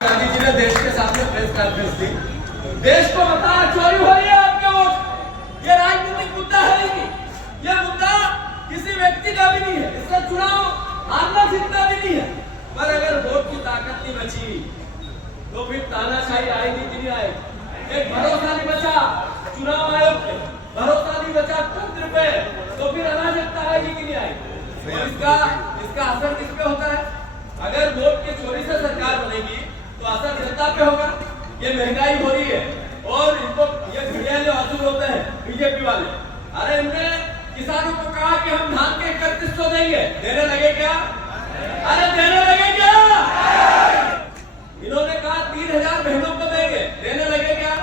गांधी जी ने देश के सामने प्रेस कॉन्फ्रेंस दी। देश को बता चोरी हो रही है आपके वोट। ये राजनीतिक मुद्दा है ही नहीं, ये मुद्दा किसी व्यक्ति का भी नहीं है, इसका चुनाव हारना जीतना भी नहीं है। पर अगर वोट की ताकत नहीं बची तो फिर तानाशाही आएगी कि नहीं आएगी। एक भरोसा नहीं बचा चुनाव आयोग पे, भरोसा नहीं बचा तंत्र पे, तो फिर अराजकता आएगी कि नहीं आएगी। और इसका असर किस पे होता है? अगर वोट के चोरी से सरकार बनेगी तो असर जनता पे होगा। ये महंगाई हो रही है और इनको ये घड़ियाले आंसू होते हैं बीजेपी वाले। अरे इनने किसानों को कहा कि हम धान के 3100 देंगे, देने लगे क्या? अरे देने लगे क्या? इन्होंने कहा 3000 बहनों को देंगे, देने लगे क्या?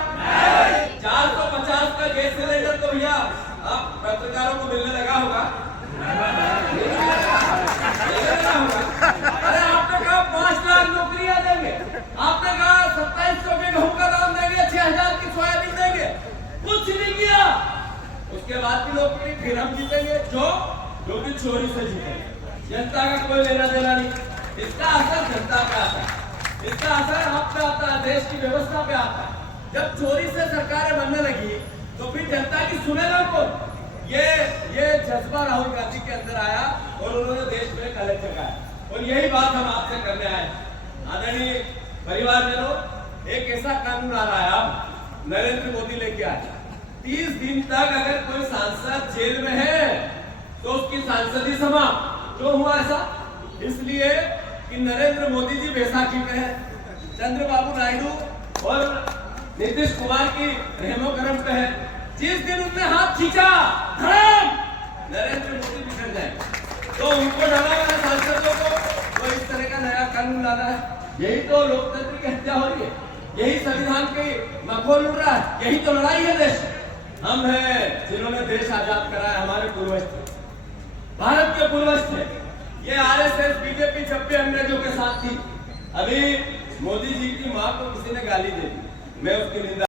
450 का गैस सिलेंडर तो भैया अब पत्रकारों को मिलने लगा होगा। अरे आपने कहा 5 लाख नौकरियां देंगे, आपने कहा 2700 के गेहूं का दाम देंगे, 6000 की सोयाबीन देंगे, कुछ नहीं किया। उसके बाद भी लोग फिर हम जीतेंगे, जो भी चोरी से जीतेंगे। जनता का कोई लेना देना नहीं। इसका असर जनता पे आता है, इसका असर आप पे आता है, देश की व्यवस्था पे आता है। जब चोरी से सरकारें बनने लगी तो फिर जनता की सुनेगा कौन? ये जज्बा राहुल गांधी के अंदर आया और उन्होंने देश में कलह जगाया। और यही बात हम आपसे करने आए। आदरणीय परिवारजनों, एक ऐसा कानून आ रहा है, आप नरेंद्र मोदी लेके आए। 30 दिन तक अगर कोई सांसद जेल में है तो उसकी सांसदी समाप्त। क्यों हुआ ऐसा? इसलिए कि नरेंद्र मोदी जी बैसाखी पे है, चंद्रबाबू नायडू और नीतीश कुमार की रहमो करम पे है। जिस दिन उनने हाथ खींचा धड़ाम नरेंद्र मोदी बिखर जाए। तो उनको डरा वाले सांसदों को तो इस तरह का नया कानून लाना है। यही तो लोकतंत्र की हत्या हो रही है, यही संविधान की मखौल उड़ रहा है, यही तो लड़ाई है देश। हम हैं जिन्होंने देश आजाद कराया, हमारे पूर्वज थे, भारत के पूर्वज थे। ये आरएसएस बीजेपी जब भी अंग्रेजों के साथ थी। अभी मोदी जी की मां को किसी ने गाली दे दी, मैं उसकी निंदा